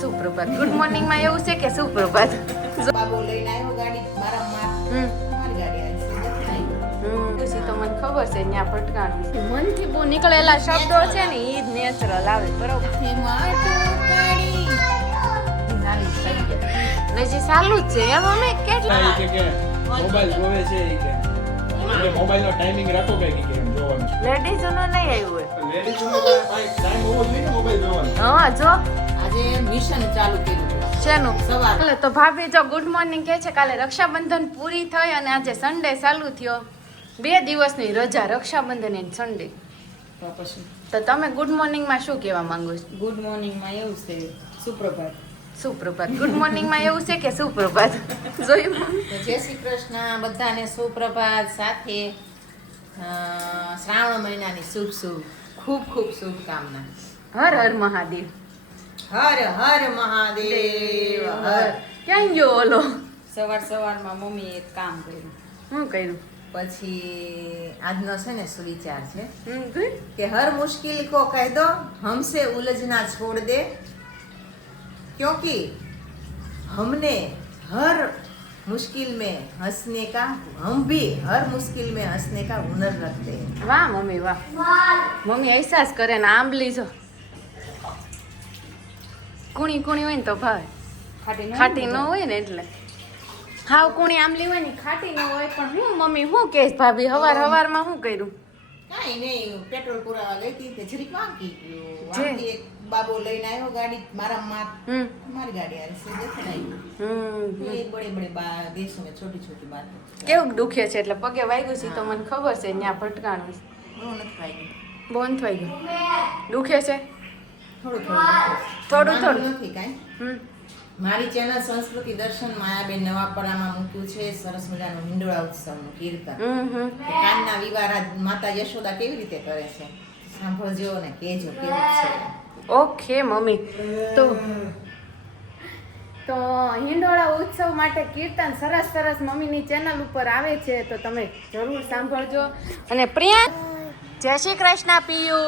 સુપ્રભાત good morning માં એવું છે કે સુપ્રભાત બાબો લઈને આવ્યો ગાડી મારા મારી ગાડી પછી તો મને ખબર છે ત્યાં ભટકાણું મનથી બહુ નીકળેલા શબ્દો છે ને ઈ જ નેચરલ આવે બરોબર નજી ચાલુ જ છે એમ અમે કેટલા મોબાઈલ જોવે છે ઈ કે મોબાઈલ નો ટાઈમિંગ રાખો કઈ કે જોવાનું લેડીઝો નો નહીં આવ્યું હોય લેડીઝ નો ટાઈમ હોવો જોઈએ ને મોબાઈલ જોવાનો હા જો આજે મિશન ચાલુ કર્યું શેનું સવારે તો ભાભી જો ગુડ મોર્નિંગ કહે છે કાલે રક્ષાબંધન પૂરી થઈ અને આજે સન્ડે ચાલુ થયો 2 દિવસની રજા રક્ષાબંધન અને સન્ડે તો પછી તો તમે ગુડ મોર્નિંગ માં શું કહેવા માંગો છો ગુડ મોર્નિંગ માં એવું છે સુપ્રભાત સુપ્રભાત ગુડ મોર્નિંગ માં એવું છે કે સુપ્રભાત જોયું તો જય શ્રી કૃષ્ણ બધાને સુપ્રભાત સાથે શ્રાવણ મહિનાની શુભ શુભ ખૂબ ખૂબ શુભકામના હર હર મહાદેવ હર હર મહાદેવ હર ક્યાં ગયો ઓલો સવારમાં મમ્મી એક કામ કર્યું શું કર્યું પછી આજનો છે ને સુવિચાર છે કઈ? कि हर मुश्किल को कह दो हमसे उलझना छोड़ दे क्योंकि हमने हर मुश्किल में हंसने का हम भी हर मुश्किल में हंसने का हुनर रखते हैं વાહ મમ્મી વાહ મમ્મી અહેસાસ કરે ને આંબલી જો કુણી હોય ને તો ભાવે ખાટી ન હોય ને એટલે હાવ કુણી આંબલી હોય ને ખાટી ન હોય પણ હું મમ્મી શું કહેશ ભાભી હવારમાં શું કર્યું કાંઈ નહીં પેટ્રોલ પુરાવા ગઈ હતી તે જરીક વાંકી ગયું જે? વાંકી એક બાબો લઈને આવ્યો ગાડી મારી ગાડી આ से देखे ये बड़े बड़े देशों में छोटी छोटी बातें કેવું દુખે છે એટલે પગે વાગ્યું છે તો મને ખબર છે ત્યાં ભટકાણું છે. બહુ નથી ખાઈ બંધ થઈ ગયું દુખે છે થોડું થોડું. નથી કાંઈ હમ મારી ચેનલ સંસ્કૃતિ દર્શન માયાબેન નવાપરામાં મૂક્યું છે સરસ મજાનું હિંડોળા ઉત્સવનું કીર્તન હમ કાનના વિવાહ માતા યશોદા કેવી રીતે કરે છે સાંભળજો ને કહેજો કેવું છે ઓકે મમ્મી તો હિંડોળા ઉત્સવ માટે કીર્તન સરસ મમ્મીની ચેનલ ઉપર આવે છે તો તમે જરૂર સાંભળજો અને પ્રિયા જય શ્રી કૃષ્ણ પિયુ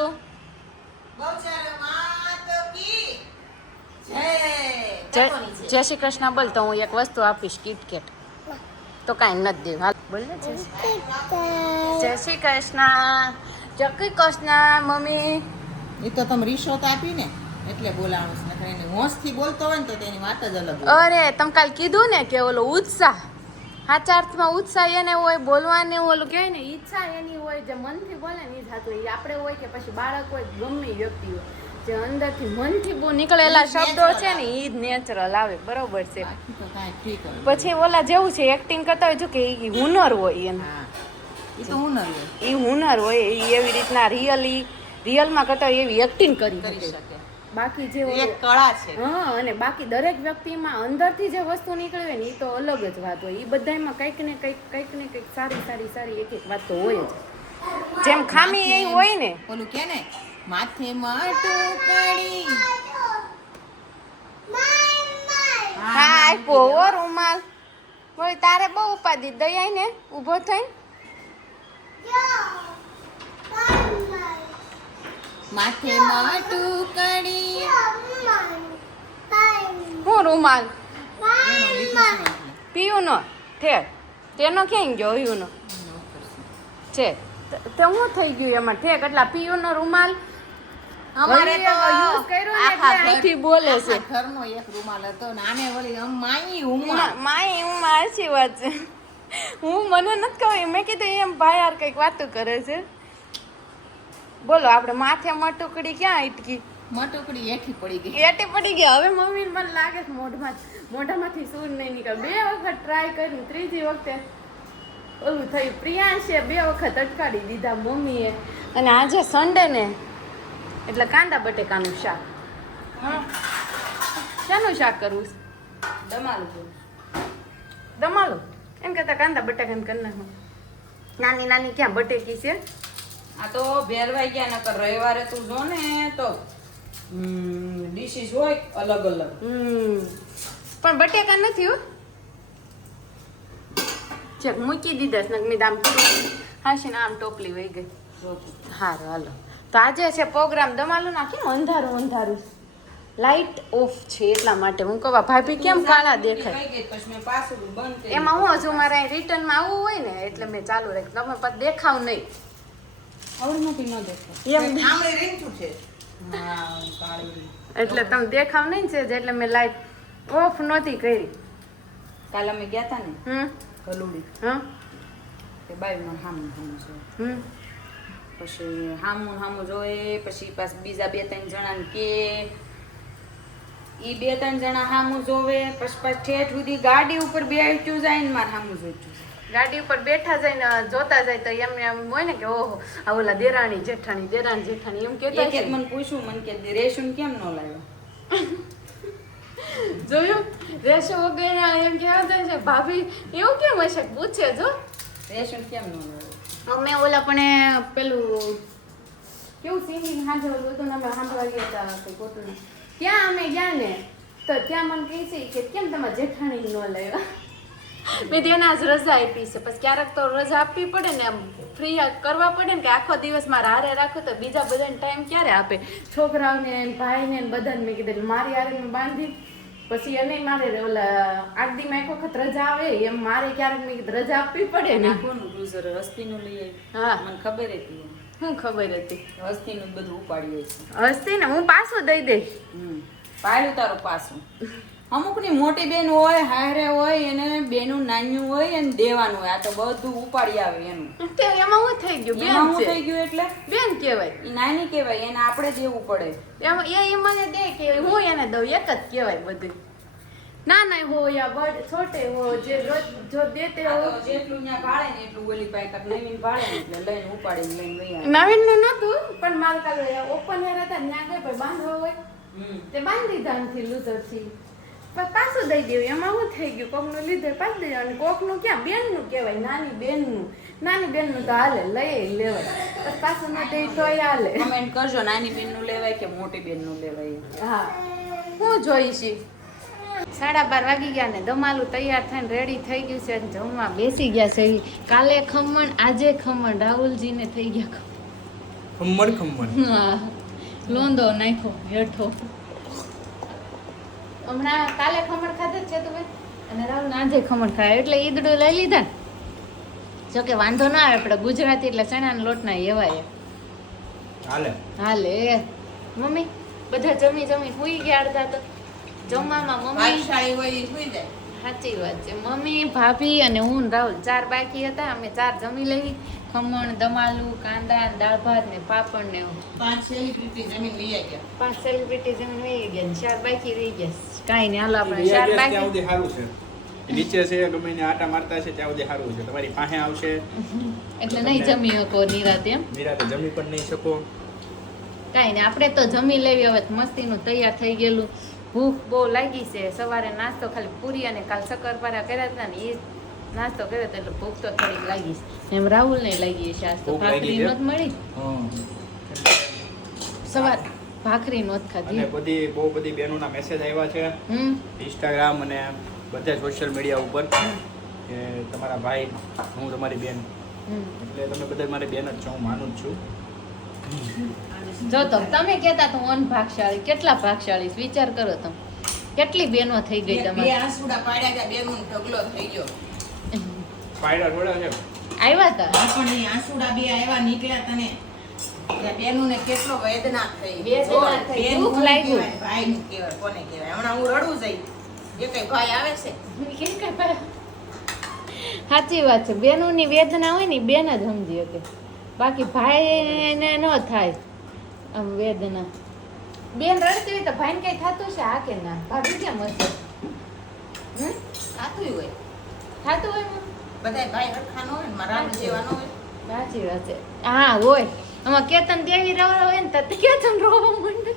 જય શ્રી કૃષ્ણ બોલ તો હું એક વસ્તુ આપીશ કિટકેટ તો કાંઈ નથી દેવ હાલ બોલ ને જય શ્રી કૃષ્ણ જય શ્રી કૃષ્ણ મમ્મી એ તો તમે રિશોત આપી ને એટલે બોલાણું છે નકર એને હોંશથી બોલતો હોય ને તો તેની વાત જ અલગ હોય. અરે તમે કાલ કીધું ને કે ઓલો ઉત્સાહ સાચા અર્થમાં ઉત્સાહ એને હોય બોલવાની ઓલું કહેવાય ને ઈચ્છા એની હોય જે મનથી બોલે ને એ થતું હોય આપણે હોય કે પછી બાળક હોય ગમે એ વ્યક્તિ હોય જે અંદરથી મનથી બહુ નીકળેલા શબ્દો છે ને એ જ નેચરલ આવે બરોબર છે બાકી તો કાંઈ ઠીક હોય. પછી ઓલા જેવું છે એક્ટિંગ કરતા હોય જો કે એ હુનર હોય એમ હા એ તો હું હોય એ હુનર હોય એ એવી રીતના રિયલમાં કરતા હોય એવી એક્ટિંગ કરી કરી શકે શકે બાકી જે એક ઓલું- કળા છે હા અને બાકી દરેક વ્યક્તિમાં અંદરથી જે વસ્તુ નીકળે હોય ને એ તો અલગ જ વાત હોય એ બધામાં કંઈક ને કંઈક સારી એક વાત તો હોય જ જેમ ખામી એ હોય ને ઓલું કે ને માથે માટું કાઢી હા આપ્યો હો રૂમાલ વળી તારે બહુ ઉપાધિ દયાય ને ઊભો થઈ માથે માટું કાઢી હું રૂમાલ પીયું નો ઠેર તેનો ક્યાં ગયો હયુંનો છે તે હું થઈ ગયું એમાં ઠેક એટલા પીયુંનો રૂમાલ અમારે તો યુઝ કર્યો ને એટલે આખા અહીંથી બોલે છે આખા ઘરનો એક રૂમાલ હતો ને આને વળી માઈ ઉમા માય હું મારછી વાત છે હું મને નથી કહું મેં કીધું એમ ભાઈ યાર કંઈક વાતો કરે છે બોલો આપણે માથે મટુકડી ક્યાં અટકી મટુકડી હેઠી પડી ગઈ એટી પડી ગઈ હવે મમ્મી મને લાગે છે મોઢામાંથી સૂર નહીં નીકળે 2 વખત ટ્રાય કરીને ત્રીજી વખતે ઓલું થયું પ્રિયાંશે 2 વખત અટકાડી દીધા મમ્મીએ અને આજે સન્ડે ને એટલે કાંદા બટેકાનું શાક હા શાનું શાક કરવું છે? દમાલું એમ કહેતા કાંદા બટેકાનું કરી નાખો નાની ક્યાં બટેકી છે આ તો ભેરવાઈ ગયા નકર રવિવારે તું જો ને તો ડીશીસ હોય અલગ અલગ પણ બટેકા નથી હો ચેક મૂકી દીધા છે નકમી આમ હાશીને આમ ટોપલી વહી ગઈ સારું હાલો તો આજે છે પ્રોગ્રામ દમાલું ના કેમ અંધારું લાઇટ ઓફ છે એટલા માટે હું કહવા ભાભી કેમ કાળા દેખાય કઈ ગઈ પછી મેં પાછું બંધ કરી એમાં હું હજુ મારે રિટર્નમાં આવવું હોય ને એટલે મેં ચાલુ રાખી તમે પછી દેખાવ નહીં આવડમાંથી ન દેખો એમ આમળે રીંગતું છે હા કાળી એટલે તમે દેખાવ નહીં છે એટલે મેં લાઇટ ઓફ નહોતી કરી કાલે અમે ગયા હતા ને હમ કલુડી હા તે બાયુમાં હામું છે હમ પછી હામું જોઈએ પછી પાછું બીજા 2-3 જણાને કે ઈ 2-3 જણા હામું જોવે પછી ઠેઠ સુધી ગાડી ઉપર બેઠું જાય ને મારે હામું જોઈતું ગાડી ઉપર બેઠા જઈને જોતા જાય તો એમને એમ હોય ને કે ઓહો આ ઓલા દેરાણી જેઠાણી એમ કહેતા એક છે મને પૂછ્યું મને કે રેશમ કેમ ન લાવ્યો જોયું રેશો વગેરે એમ કહેતા છે ભાભી એવું કેમ હશે પૂછે જો રેશમ કેમ ન લાવ્યો અમે ઓલા પણ પેલું કેવું સિંગિંગ હાજર હતું ને અમે સાંભળવા ગયા હતા કે ગોતું ત્યાં અમે ગયા ને તો ત્યાં મને કહે છે કે કેમ તમારે જેઠાણી ન લાવ્યા મેં તેના જ રજા આપી છે પછી ક્યારેક તો રજા આપવી પડે ને ફ્રી કરવા પડે ને કે આખો દિવસ મારે હારે રાખો તો બીજા બધાને ટાઈમ ક્યારે આપે છોકરાઓને ભાઈને બધાને મેં કીધું મારી હારે મેં બાંધી પછી એને મારે ઓલા 8 દીમાં એક વખત રજા આવે એમ મારે ક્યારેક મેં કીધું રજા આપવી પડે ને નાખવાનું ક્રુઝર હસ્તીનું લઈ આવી હા મને ખબર હતી શું ખબર હતી હસ્તીનું બધું ઉપાડ્યું છે હસતી ને હું પાછું દઈ દઈશ પાડ્યું તારું પાછું અમુકની મોટી બેન હોય હારે હોય એને બેનું નાનું હોય એને દેવાનું હોય આ તો બધું ઉપાડી આવે એનું તે એમાં હું થઈ ગયું એમાં બેન શું છે થઈ ગયું એટલે બેન કહેવાય ઈ નાની કહેવાય એને આપણે દેવું પડે એમાં એ મને દે કે હું એને દઉં એક જ કહેવાય બધું નાના હો યા બડ છોટે હો જે રોજ જો દેતે આ હો તો જેટલું ત્યાં ભાળે ને એટલું ઓલી પાસે કાંઈક નવીન ભાળે ને એટલે લઈને ઉપાડીને લઈને લઈ આવે નવીન નું નતું પણ મારે કાલે ઓપન હેર હતા ત્યાં ગઈ પણ બાંધવા હોય તે બાંધી દીધા નથી લૂઝર થી પણ પાછું દઈ દેવું એમાં શું થઈ ગયું કોકનું લીધે પાછું દઈ દેવાનું કોકનું ક્યાં બેનનું કહેવાય નાની બેનનું તો હાલે લઈ લેવાય પછી પાછું ન દઈ તોય હાલે કમેન્ટ કરજો નાની બેનનું લેવાય કે મોટી બેનનું લેવાય હા હું જોઈશી 12:30 વાગી ગયા ને દમાલું તૈયાર થઈને રેડી થઈ ગયું છે અને જમવા બેસી ગયા છે કાલે ખમણ આજે ખમણ રાહુલજીને થઈ ગયા ખમણ હા લોંદો નાખ્યો હેઠો હમણાં કાલે ખમણ ખાધા જ છે તમે અને રાહુલ આજે ખમણ ખાય એટલે ઈદડું લઈ લીધા ને જો કે વાંધો ના આવે આપણે ગુજરાતી એટલે ચણાના લોટના એવાય હાલે મમ્મી બધા જમી સુઈ ગયા અડધા તો જમવામાં મમ્મી ભાગશાળી હોય એ સુઈ જાય સાચી વાત છે મમ્મી ભાભી અને હું ને રાહુલ 4 બાકી હતા અમે 4 જમી લઈ ખમણ દમાલું કાંદા દાળ ભાત ને પાપડ ને 5 સેલિબ્રિટી જમીન લઈ ગયા 5 સેલિબ્રિટી જમીન વહી ગયા 4 બાકી રહી ગયા કાંઈ નહીં હાલો આપણે 4 ત્યાં બાકી સુધી સારું છે નીચે છે ગમે ને આટા મારતા છે ત્યાં સુધી સારું છે તમારી પાસે આવશે એટલે નહીં જમી શકો નિરાતે એમ નિરાતે જમી પણ નહીં શકો કાંઈ નહીં આપણે તો જમી લેવી હવે મસ્તીનું તૈયાર થઈ ગયેલું ભૂખ બહુ લાગી છે સવારે નાસ્તો ખાલી પૂરી અને કાલ શક્કરપારા કર્યા હતા ને એ નાસ્તો કર્યો હતો એટલે ભૂખ તો થોડીક લાગી છે એમ રાહુલ ને લાગી છે આજ તો ભૂખ લાગી ભાખરી છે? નહોત મળી સવાર ભાખરી નહોત અને ખાધી બહુ બધી બહેનોના મેસેજ આવ્યા છે ઇન્સ્ટાગ્રામ અને બધા સોશિયલ મીડિયા ઉપર કે તમારા ભાઈ હું તમારી બેન એટલે તમે બધા મારી બેન જ છો હું માનું જ છું જો તો તમે કહેતા તો ઓન ભાગશાળી કેટલા ભાગશાળી છે? વિચાર કરો તમે કેટલી બહેનો થઈ ગઈ બે તમારી આંસુડા પાડ્યા ગયા બેનું ઢગલો થઈ ગયો પાયડા થોડા છે આવ્યા હતા પણ એ આંસુડા બે આવ્યા નીકળ્યા તને ત્યાં બેનુંને કેટલો વેદના થઈ વેદના થઈ, બેન દુઃખ કોને લાગ્યું. કહેવાય, ભાઈનું કહેવાય, કોને કહેવાય હમણાં હું રડું જઈ એ કઈ ભાઈ આવે છે સાચી વાત છે બેનોની વેદના હોય ને ઈ બેન જ સમજી શકે બાકી ભાઈને ન થાય આમ વેદના બેન રડતી હોય તો ભાઈને કઈ થતું છે આ કે ના ભાભી કેમ હશે થાતું હોય થતું હોય ને? બધાય ભાઈ હરખા ન હોય ને મારા રામ જેવા ન હોય સાચી વાત છે હા હોય આમાં કેતન દેવી રવા હોય ને તો કેતન રોવા માંડે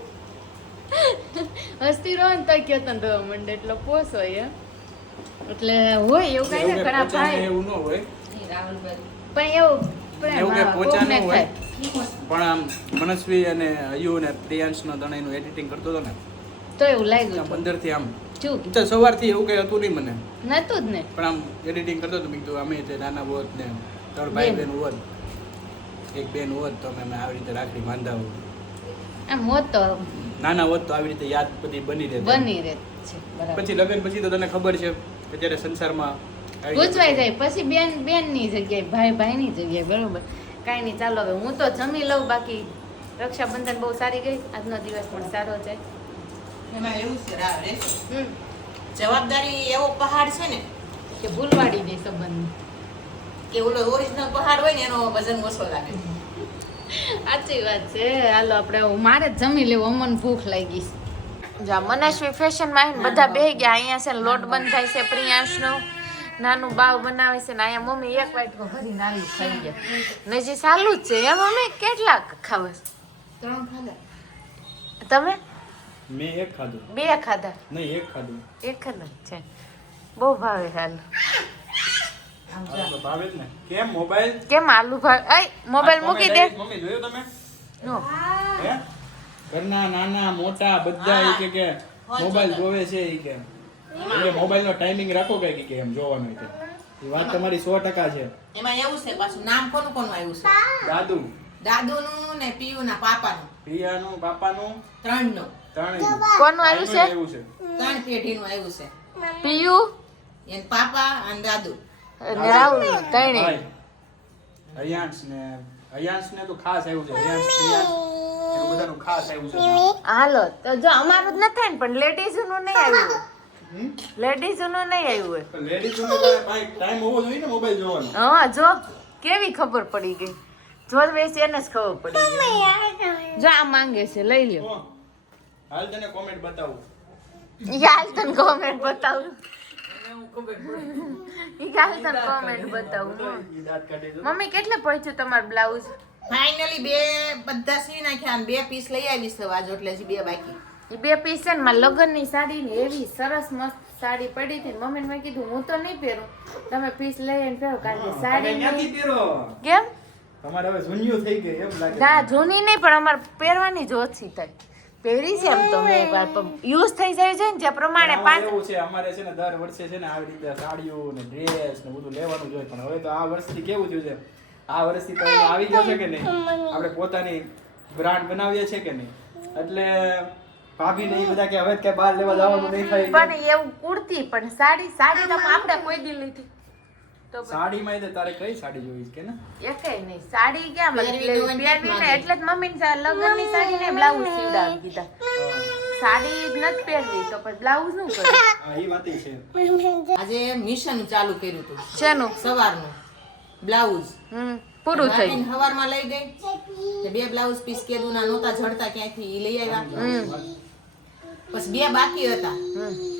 હસતી રહો ને તો કેતન રોવા માંડે એટલે પોસ હોય એટલે હોય એવું કઈ ને ઘણા ભાઈ એવું ન હોય ઈ રાહુલભાઈ પણ એવું પ્રેમ એવું કઈ હા, પોચા ન કોકને હોય થાય. પણ આમ મનસ્વી અને અયુ અને પ્રિયાંશનો દણાઈનું એડિટિંગ કરતો હતો ને તો એવું લાગ્યું આમ હતું. અંદરથી આમ ચૂક ચાલ સવારથી એવું કઈ હતું નહીં મને નતું જ ને પણ આમ એડિટિંગ કરતો હતો મેં કીધું અમે તે નાના હોત ને ત્રણ ભાઈ બેન. બેન હોત એક બેન હોત તો અમે આવી રીતે રાખડી બાંધાવું આમ હોત તો નાના હોત તો આવી રીતે યાદ બધી બની રહે બની રહે છે બરાબર. પછી લગ્ન પછી તો તને ખબર છે કે જ્યારે સંસારમાં આવી ગૂંચવાઈ જાય પછી બેનની જગ્યાએ ભાઈની જગ્યાએ બરોબર. કાંઈ નહીં, ચાલો હવે હું તો જમી લઉં. બાકી રક્ષાબંધન બહુ સારી ગઈ, આજનો દિવસ પણ સારો જાય. એમાં એવું છે રે, હમ જવાબદારી એવો પહાડ છે ને કે ભૂલવાડી દે સંબંધ. કે ઓલો ઓરિજિનલ પહાડ હોય ને એનો વજન ઓછો લાગે. સાચી વાત છે. હાલો આપણે મારે જ જમી લેવું, અમને ભૂખ લાગી છે. જા મનસ્વી ફેશનમાં આવીને બધા બેહી ગયા. અહીંયા છે લોટ બંધ થાય છે પ્રિયાંશનો, નાનું બાવ બનાવે છે ને અહીંયા મમ્મી એક વાટકો ભરીને આવી ખાઈ ગયા. નજી ચાલુ જ છે એમ. મમ્મી કેટલા ખાવા? 3 ખાધા. તમે મેં એક ખાધું 2 ખાધા? નહીં એક ખાધું. એક ખાધા છે. બહુ ભાવે. હાલ આ તો ભાવે જ ને. કેમ મોબાઈલ કેમ આલુ ભાવે? આય મોબાઈલ મૂકી દે. મમ્મી જોયો તમે નો હે ઘરના નાના મોટા બધા ઈ કે મોબાઈલ જોવે છે ઈ કે એટલે મોબાઈલનો ટાઈમિંગ રાખો કઈ કે એમ જોવાનું છે. એ વાત તમારી 100% છે. એમાં એવું છે પાછું નામ કોનું કોનું આવ્યું છે? દાદુ દાદુનું ને પિયુના પાપાનું, પિયાનું બાપાનું 3નું, ત્રણેયનું. કોનું આવ્યું છે? એવું છે 3 પેઢીનું આવ્યું છે. પિયુ એને પાપા અને દાદુ. ને રાહુલ ત્રણેય. ભાઈ. અયાંશ ને તો ખાસ આવ્યું છે. અયાંશ પ્રિયાંશ એનું બધાનું ખાસ આવ્યું છે. હાલો તો જો અમારું જ ન થાય ને, પણ લેડીઝ નું નહીં આવ્યું. લેડીઝ નું નહીં આવ્યું હોય. પણ લેડીઝ નો ભાઈ ટાઈમ હોવો જોઈએ ને મોબાઈલ જોવાનો. હા જો કેવી ખબર પડી ગઈ. જો વેચ એને જ ખબર પડી ગઈ. જો આ માંગે છે, લઈ લ્યો. હો. હાલ તને કોમેન્ટ બતાવું. યાર તને કોમેન્ટ બતાવું. યાર તને કોમેન્ટ બતાવું. ઈ દાંત કાઢી દો. મમ્મી કેટલે પહોંચ્યું તમારું બ્લાઉઝ? ફાઇનલી 2 બધા સીવી નાખ્યા અને 2 પીસ લઈ આવીશ તો આજ એટલે હજી 2 બાકી. એ 2 પીસ છે ને મારા લગ્નની સાડી ને એવી સરસ મસ્ત સાડી પડી હતી. મમ્મીને મેં કીધું હું તો નહીં પહેરું, તમે પીસ લઈને પહેરો. કારણ કે સાડી તમે ક્યાંથી પહેરો? કેમ તમારે હવે જૂનિયું થઈ ગઈ એમ લાગે. ના જૂની નહીં, પણ અમારે પહેરવાની જ ઓછી થાય. પહેરી છે એમ તો મેં એકવાર, યુઝ થઈ જાય છે ને જે પ્રમાણે આમાં એવું છે અમારે છે ને દર વર્ષે છે ને આવી રીતે સાડીઓ ને ડ્રેસ ને બધું લેવાનું જોઈએ. પણ હવે તો આ વર્ષથી કેવું થયું છે, આ વર્ષથી તો એમાં આવી ગયો છે કે નહીં, આપણે પોતાની બ્રાન્ડ બનાવીએ છે કે નહીં, એટલે ભાભી ને ઈ બધા કે હવે કે બહાર લેવા જવાનું નહીં થાય. પણ એવું કુર્તી પણ સાડી તો આપણે કોઈ દી લીધી તો પછી સાડીમાં તો તારે કઈ સાડી જોઈ છે કે ને? એકેય નહીં. સાડી ક્યાં મને પહેરવી તો હોય પહેરવી ને એટલે જ મમ્મીને લગ્નની સાડી ને બ્લાઉઝ સીવડાવી દીધા. સાડી જ નથી પહેરવી તો પછી બ્લાઉઝ નું કરું. હા ઈ વાત છે. આજે મિશન ચાલુ કર્યું હતું શેનું? સવારનું બ્લાઉઝ. પૂરું થયું. બાકીને સવારમાં લઈ ગઈ તે 2 બ્લાઉઝ પીસ કેદુના નહોતા જડતા ક્યાંથી ઈ લઈ આવ્યા. પછી 2 બાકી હતા,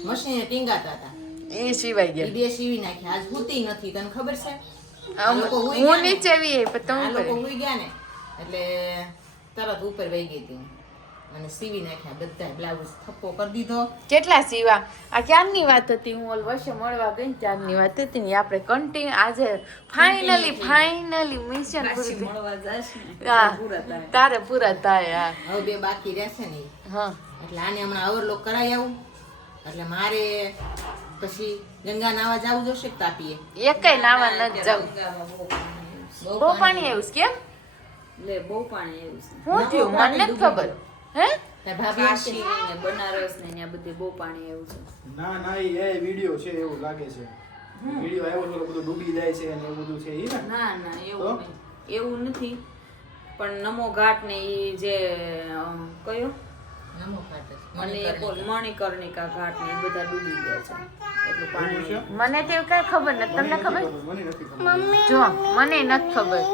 મશીને ટીંગાતા હતા, એ સિવાય ઈ 2 સીવી નાખ્યા. આજ હુતી નથી, તને ખબર છે? ગયા. હું નીચે વી પણ આ લોકો તમે હુઈ ગયા ને એટલે તરત ઉપર વહી ગઈ હતી અને સીવી નાખ્યા બધા બ્લાઉઝ. થપ્પો કરી દીધો. કેટલા સીવા? આ ક્યારની વાત હતી? હું ઓલ વર્ષે મળવા ગઈ ને ત્યારની વાત હતી ને આપણે કન્ટિન્યુ આજે ફાઇનલી મિશન પૂરું થયું. મળવા જાશ ને હા, પૂરા થાય. તારે પૂરા થાય. હા હવે 2 બાકી રહેશે ને ઈ. હા એટલે આને હમણાં ઓવરલોક કરાવી આવું. એટલે મારે પછી ગંગા નાવા જવું જોશે કે તાપીએ? એકેય નાવા ન જાવ. ગંગામાં બહુ પાણી આવ્યું છે. બહુ પાણી આવ્યું છે. કેમ? લે બહુ પાણી આવ્યું છે. શું થયું? મને નથી ખબર. હે? તાર ભાભી આવશે? કાશી ને બનારસ ને ત્યાં બધે બહુ પાણી આવ્યું છે. ના ના એ વિડિયો છે એવું લાગે છે. વિડિયો આવ્યો છે બધું ડૂબી જાય છે અને એવું બધું છે ઈ ને. ના ના તો? એવું નહીં, એવું નથી. પણ નમો ઘાટ ને ઈ જે કયો નમો ઘાટ જ. અને એક ઓલ મણિકર્ણિકા ઘાટ ને ઈ બધા ડૂબી ગયા છે. એટલું એવું પાણી છે? મને તો એવું કઈ ખબર નથી. તમને ખબર? મને નથી ખબર. જો મને નથી ખબર.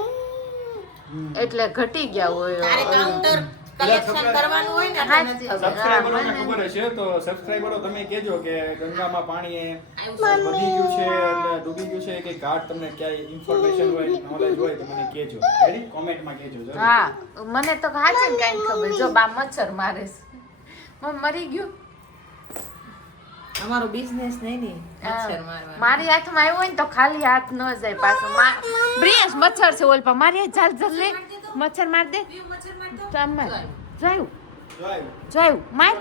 એટલે ઘટી ગયા હોય. તારે કાઉન્ટર કલેક્શન કરવાનું હોય ને એટલે નથી ખબર. સબસ્ક્રાઇબરોને ખબર હશે તો સબસ્ક્રાઇબરો તમે કહેજો કે ગંગામાં પાણી વધી ગયું છે એટલે ડૂબી ગયું છે કે ઘાટ તમને ક્યાંય ઇન્ફોર્મેશન હોય નોલેજ હોય તો મને કહેજો. રેડી? કોમેન્ટમાં કહેજો જરૂર. હા મને તો હાચે કઈ ખબર. જો બા મચ્છર મારે છે. મરી ગયું. અમારો બિઝનેસ નહીં ને મચ્છર મારવાનો. મારી હાથમાં આવ્યો હોય ને તો ખાલી હાથ ન જાય પાછો. બ્રિયાસ મચ્છર છે ઓલ પર મારી હાથ જાલ લે મચ્છર માર દે. તમે જોયું જોયું માર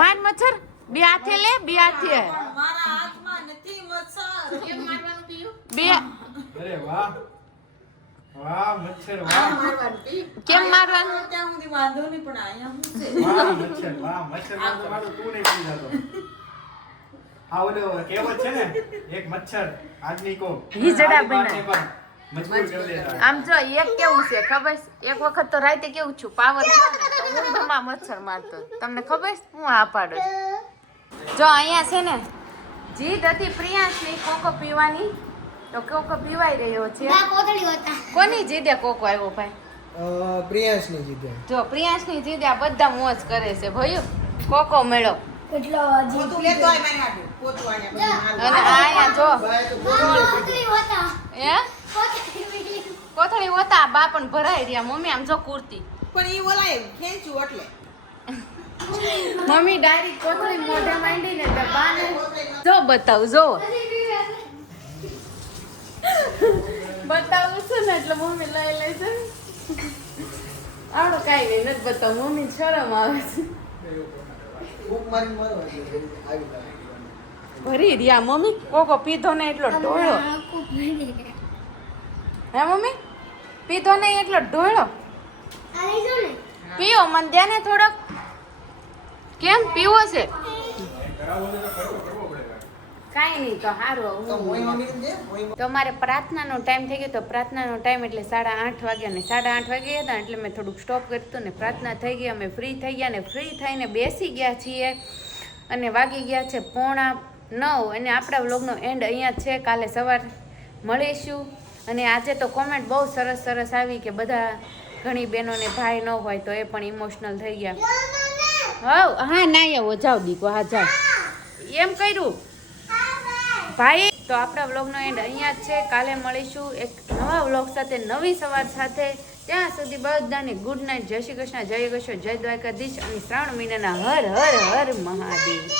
માર મચ્છર બે હાથે લે બે હાથે મારા હાથમાં નથી મચ્છર. કેમ મારવાનું પીયું? બે અરે વાહ વાહ મચ્છર આ વાહ મારવાનું પી. કેમ મારવાનું? ત્યાં સુધી વાંધો નહીં પણ અહીંયા શું છે? વાહ મચ્છર મારું તું નહીં પી જતો આ ઓલો કહેવત છે ને એક મચ્છર આદમી કો હિજડા આદમી બારને બના. પણ મજબૂર કરી દેતા આમ જો એક કેવું છે ખબર છે? એક વખત તો રાતે કેવું છું પાવર ગયો ને તો ઊંઘમાં મચ્છર મારતો તમને ખબર છે હું આ પાડો છું. જો અહીંયા છે ને જીદ હતી પ્રિયાંશની કોકો પીવાની તો કોકો પીવાઈ રહ્યો છે કોની જીદે કોકો આવ્યો ભાઈ પ્રિયાંશની જીતે જો પ્રિયાંશની જીદે આ બધા મોજ કરે છે ભયું કોકો મેળો પોતું લેતો આય મારી હાટુ. પોતું આયા બધું અને હાલ. અહીંયા જો હે કોથળી હોતા બા પણ ભરાઈ રહ્યા મમ્મી આમ જો કુર્તી પણ ઈ ઓલાય ખેંચ્યું એટલે મમ્મી ડાયરેક્ટ કોથળી મોઢે માંડીને તે બાને જો બતાવ જો બતાવું છું ને એટલે મમ્મી લઈ લે છે આવડો કાંઈ નહીં નથી બતાવ મમ્મી શરમ આવે છે ફૂંક મારીને મારો આવી ભરી રહ્યા મમ્મી કોકો પીધો ને એટલો ઢોળો હે મમ્મી પીધો નહીં એટલો ઢોળો પીઓ મને દે ને થોડોક કેમ પીવો છે કાંઈ નહીં તો સારું તો મોઈ મમ્મી દે મોઈ તો અમારે પ્રાર્થનાનો ટાઈમ થઈ ગયો તો પ્રાર્થનાનો ટાઈમ એટલે 8:30 વાગ્યા ને 8:30 વાગ્યા હતા એટલે મેં થોડુંક સ્ટોપ કર્યું હતું ને પ્રાર્થના થઈ ગઈ અમે ફ્રી થઈ ગયા ને ફ્રી થઈને બેસી ગયા છીએ અને વાગી ગયા છે 8:45 અને આપણા વ્લોગનો એન્ડ અહીંયા જ છે કાલે સવાર મળીશું અને આજે તો કોમેન્ટ બહુ સરસ સરસ આવી કે બધા ઘણી બહેનોને ભાઈ ન હોય તો એ પણ ઇમોશનલ થઈ ગયા હા ના આવો જાઓ દીકો હા જાઓ એમ કર્યું ભાઈ તો આપણા વ્લોગનો એન્ડ અહીંયા જ છે કાલે મળીશું એક નવા વ્લોગ સાથે નવી સવાર સાથે ત્યાં સુધી બધાને ગુડ નાઇટ જય શ્રી કૃષ્ણ જય કૃષ્ણ જય દ્વારકાધીશ અને શ્રાવણ મહિનાના હર હર હર મહાદેવ